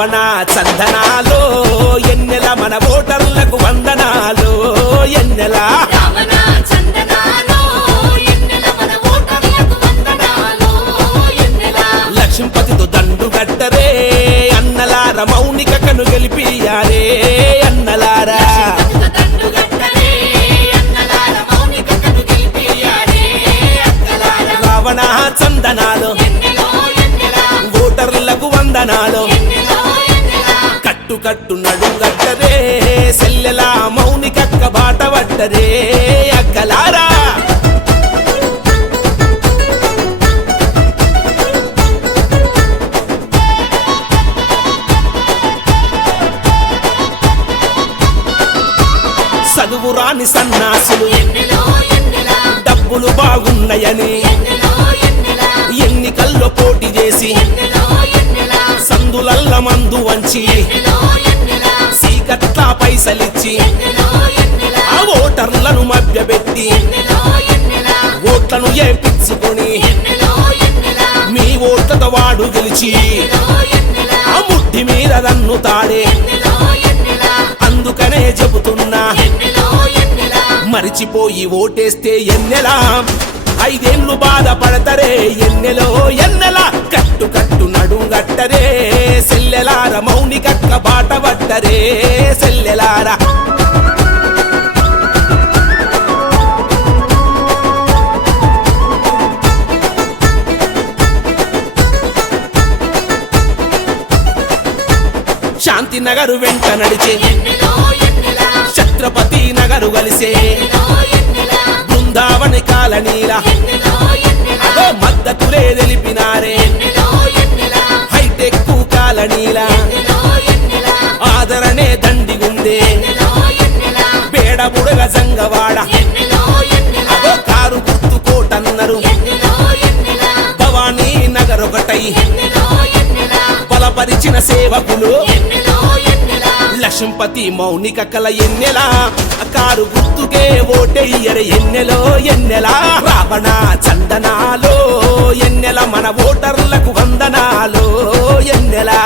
రావణ చందనాలో ఎన్నెల మన ఓటర్లకు వందనాలు ఎన్నెల లక్ష్మీపతితో దండు గట్టరే అన్నలార మౌనికను గెలిపియారే అన్నలారా రావణ చందనాలు ఓటర్లకు వందనాలు కట్టు కట్టు నడు గట్టరే సెల్లెల మౌనికక్క బాట పట్టరే అక్కలారా చదువు రాని సన్నాసులు డబ్బులు బాగున్నాయని ఎన్నికల్లో పోటీ చేసి సందులల్ల మందు వంచి సీకట్లా పైసలిచ్చి ఆ ఓటర్లను మభ్యపెట్టి ఓట్లను ఏపించుకొని మీ ఓట్లతో వాడు గెలిచి ఆ ముట్టి మీద దన్నుతాడే అందుకనే చెబుతున్నా మరిచిపోయి ఓటేస్తే ఎన్నెలా 5 ఏళ్ళు బాధపడతరే ఎన్నెలో ఎన్నెలా కట్టు కట్టు నడుగట్టరే సెల్లెలార మౌనికక్క బాట పట్టరే సెల్లెలార శాంతినగరు వెంట నడిచే ఛత్రపతి నగరు కలిసే బృందావని కాలనీల అదో మద్దతులే తెలిపినారే హైటెక్ కాలనీల ఆదరణే దండిగుందే బేడబుడగ జంగవాడ అదో కారు గుర్తు కోటన్నరు భవానీ నగర్ ఒకటై బలపరిచిన సేవకులు లక్ష్మీపతి మౌనికక్కల ఎన్నెలా కారు గుర్తుకే ఓటెయ్యరే ఎన్నెలో ఎన్నెలా రావణ చందనాలో ఎన్నెల మన ఓటర్లకు వందనాలు ఎన్నెలా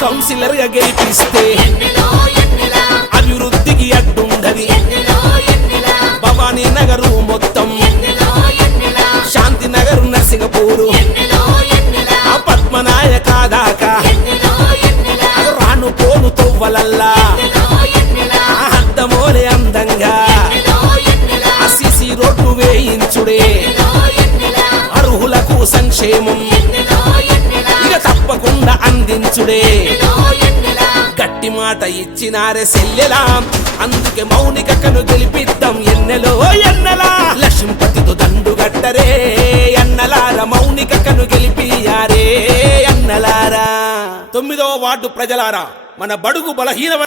కౌన్సిలర్ గా గెలిపిస్తే అభివృద్ధికి అడ్డుండది భవానీ నగరు మొత్తం శాంతినగర్ నర్సింగపూరు ఆ పద్మనాయక దాకా రాను పోను తొవ్వలల్లా అద్దమోలే అందంగా సిసి రోడ్డు వేయించుడే అర్హులకు సంక్షేమం ఇక తప్పకుండా అందించుడే గట్టి మాట ఇచ్చినారే సెల్లెలా అందుకే మౌనికను గెలిపిద్దాం ఎన్నెలో ఎన్నెలా లక్ష్మీపతితో దండు గట్టరే అన్నలార మౌనికను గెలిపియారే అన్నలారా 9వ వార్డు ప్రజలారా మన బడుగు బలహీన